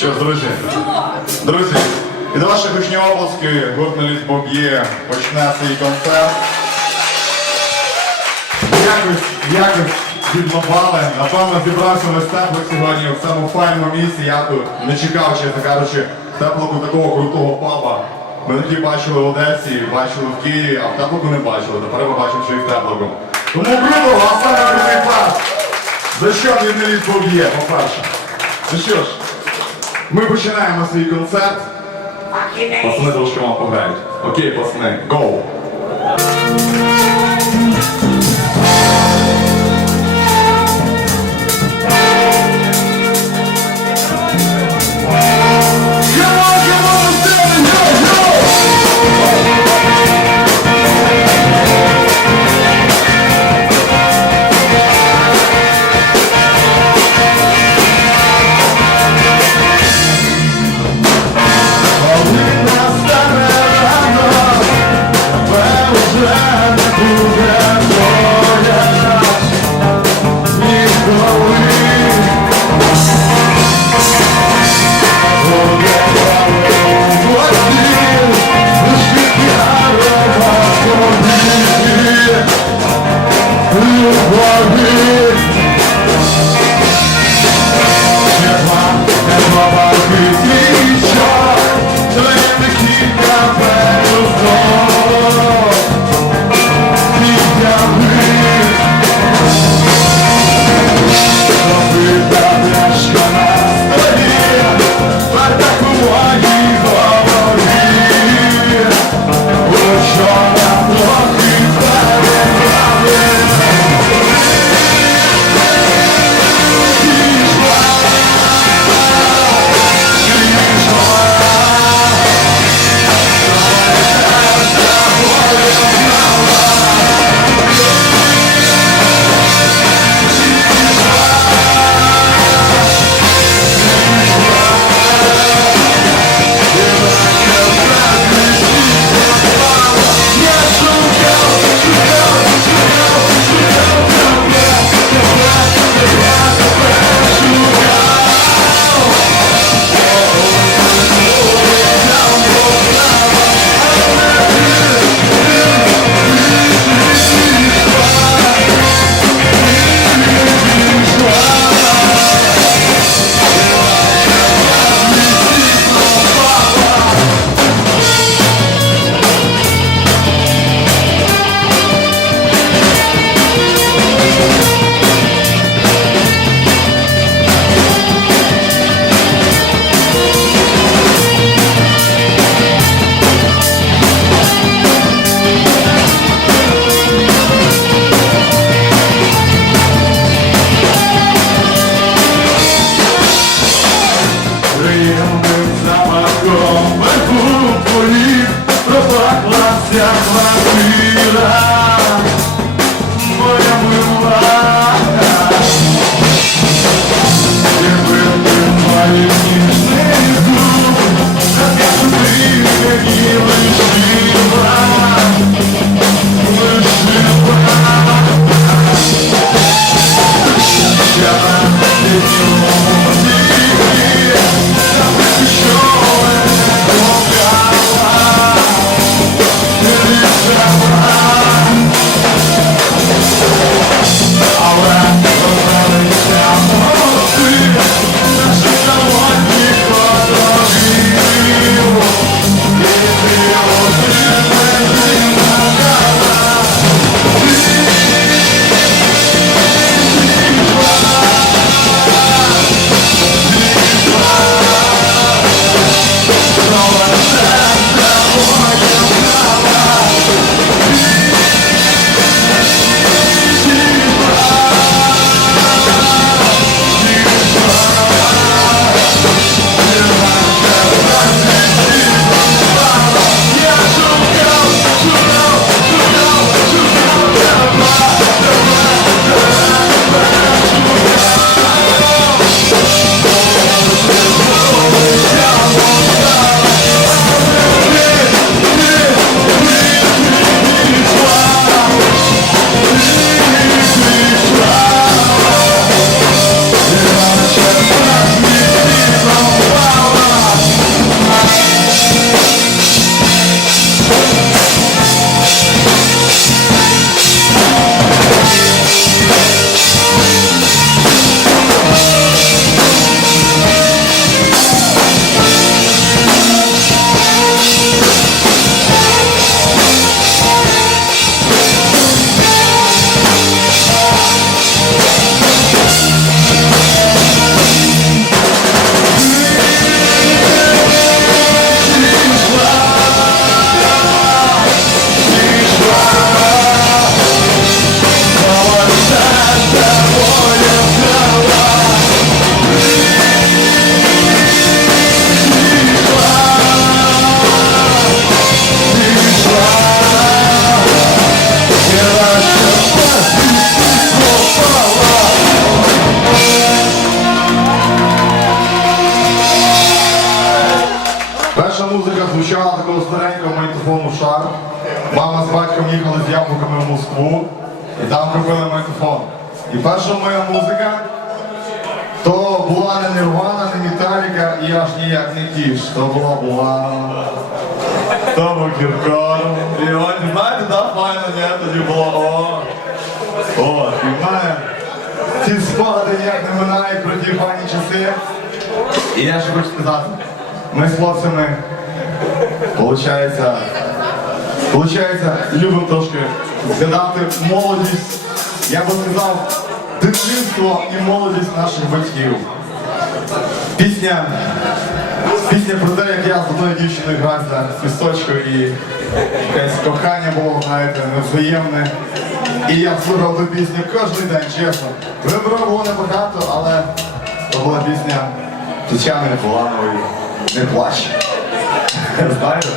Що, ж, друзі? Друзі, від ваших гучні обласки гурт Боб'є почне свій концерт. Якось, якось відлобали. Напевно, зібрався весь теплик сьогодні в цьому файному місці. Я тут не чекав, чесно кажучи, теплику такого крутого паба. Ми тоді бачили в Одесі, бачили в Києві, а в теплику не бачили. Тепер ми бачимо, що і в теплику. Тому круто, а саме крутий клас. За що він не Боб'є, по-перше. Ну що ж, ми починаємо свій концерт. Пацани трошки вам пограють. Окей, пацани, гоу! Там купили мікрофон. І перша моя музика то була не Нірвана, не Металіка і аж ніяк не кіш. То була була. То був Кіркоров. І от, знаєте, да, файно, ні, тоді було о. От, і мене ці спогади ніяк не минають про ті файні часи. І я ще хочу сказати, ми з хлопцями, получається, получається, любимо трошки згадати молодість, я би сказав, дитинство і молодість наших батьків. Пісня, пісня про те, як я з одною дівчиною грався з пісочкою і якесь кохання було, знаєте, невзаємне. І я слухав ту пісню кожен день, чесно. Вибору було небагато, але це була пісня Тетяни Непоганої «Не плач». Знаєте?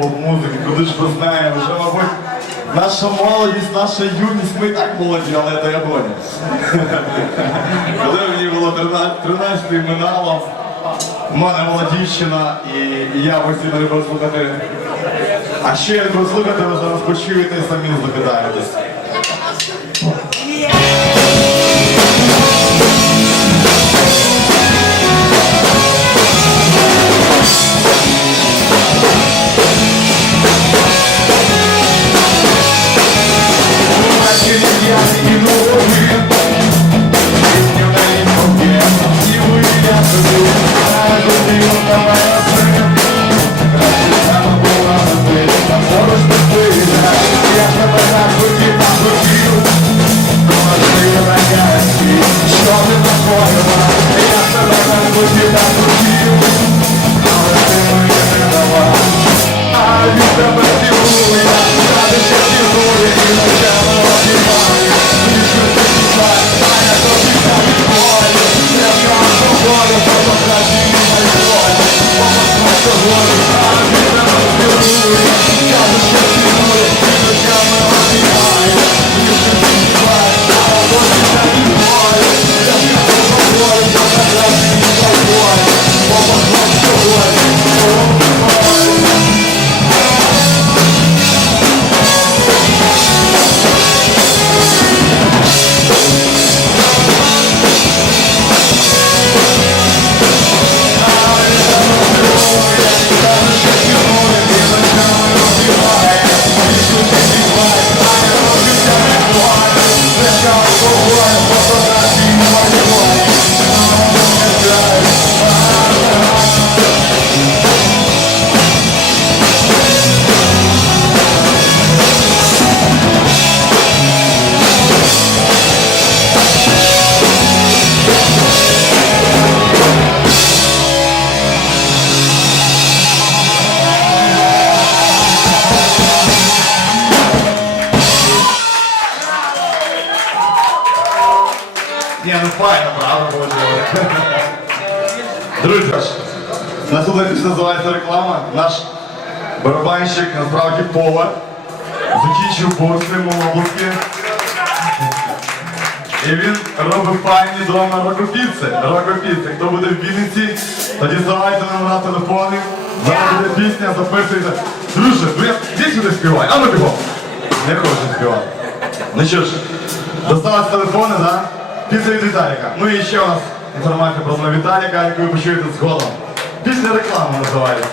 Поп-музики, куди ж без неї, вже, мабуть, наша молодість, наша юність, ми і так молоді, але це я понял. Коли мені було 13, 13 минало, в мене молодівщина, і, я постійно люблю слухати. А ще я люблю слухати, ви зараз почуєте і самі здогадаєтесь. Пісня називається реклама. Наш барабанщик насправді повар. Закінчив бурсному області. І він робить файні дома рокопіци. Рокопіци. Хто буде в Вінниці, тоді здавайте нам на телефони. Зараз буде пісня, записуйте. Друже, ну я іди сюди співай, а ну бігом. Не хочу співати. Ну що ж, досталось телефони, да? Після від Віталіка. Ну і ще у нас інформацію про Віталіка, яку ви почуєте згодом. Після реклами називається.